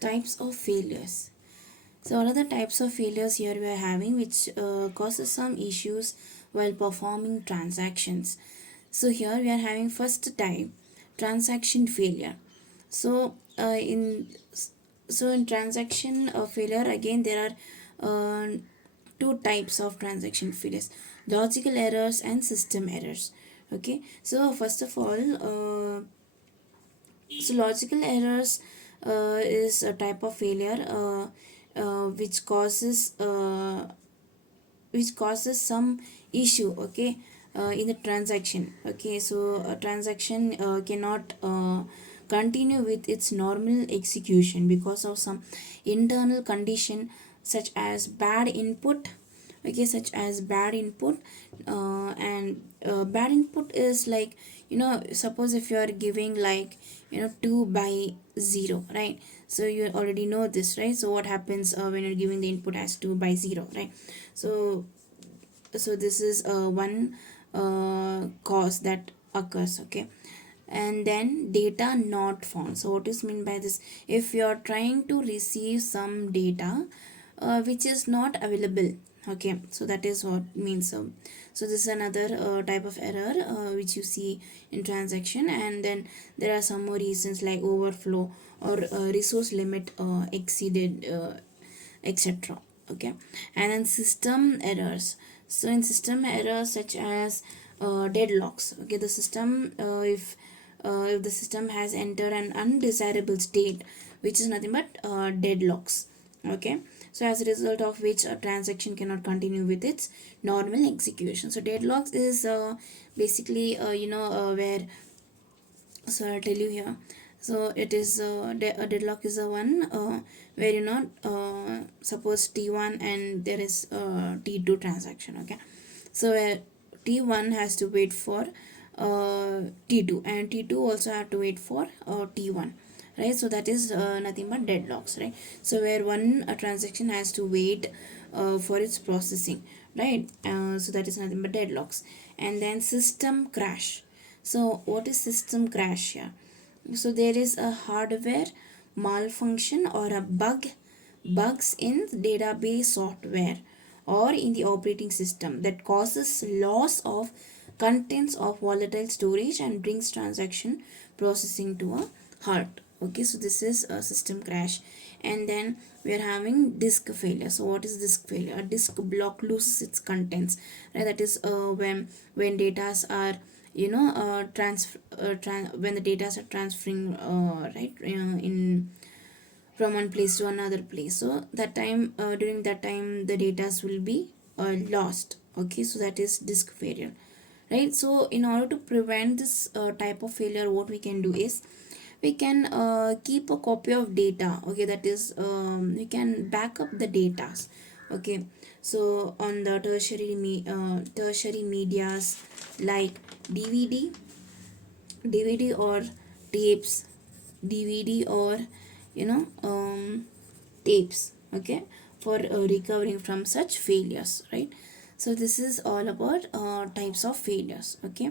Types of failures. So what are the types of failures here we are having which causes some issues while performing transactions? So here we are having first type, transaction failure. So in transaction failure, again there are two types of transaction failures: logical errors and system errors. Okay, so first of all, so logical errors is a type of failure which causes some issue, okay, in the transaction. Okay, so a transaction cannot continue with its normal execution because of some internal condition, such as bad input. Okay, such as bad input. And bad input is like, suppose if you are giving like 2 by 0, right? So you already know this, right? So what happens when you're giving the input as 2 by 0, right? So so this is one cause that occurs. Okay, and then data not found. So what is mean by this? If you are trying to receive some data which is not available, okay, so that is what means. So this is another type of error which you see in transaction. And then there are some more reasons like overflow or resource limit exceeded, etc. Okay, and then system errors. So in system errors such as deadlocks. Okay, the system if the system has entered an undesirable state, which is nothing but deadlocks. Okay, so as a result of which a transaction cannot continue with its normal execution. So deadlocks is basically where, so I'll tell you here. So it is a deadlock is a one where suppose T1 and there is T2 transaction. Okay, so where T1 has to wait for T2, and T2 also have to wait for T1, right? So that is nothing but deadlocks, right? So where one transaction has to wait for its processing, right? So that is nothing but deadlocks. And then system crash. So what is system crash here? So there is a hardware malfunction or a bugs in database software or in the operating system that causes loss of contents of volatile storage and brings transaction processing to a halt. Okay, so this is a system crash. And then we are having disk failure. So what is disk failure? A disk block loses its contents, right? That is when datas are when the data are transferring right in from one place to another place. So that time, during that time, the data will be lost. Okay, so that is disk failure, right? So in order to prevent this type of failure, what we can do is we can keep a copy of data. Okay, that is we can back up the data. Okay, so on the tertiary medias like dvd dvd or tapes, dvd or tapes. Okay, for recovering from such failures, right? So this is all about types of failures. Okay,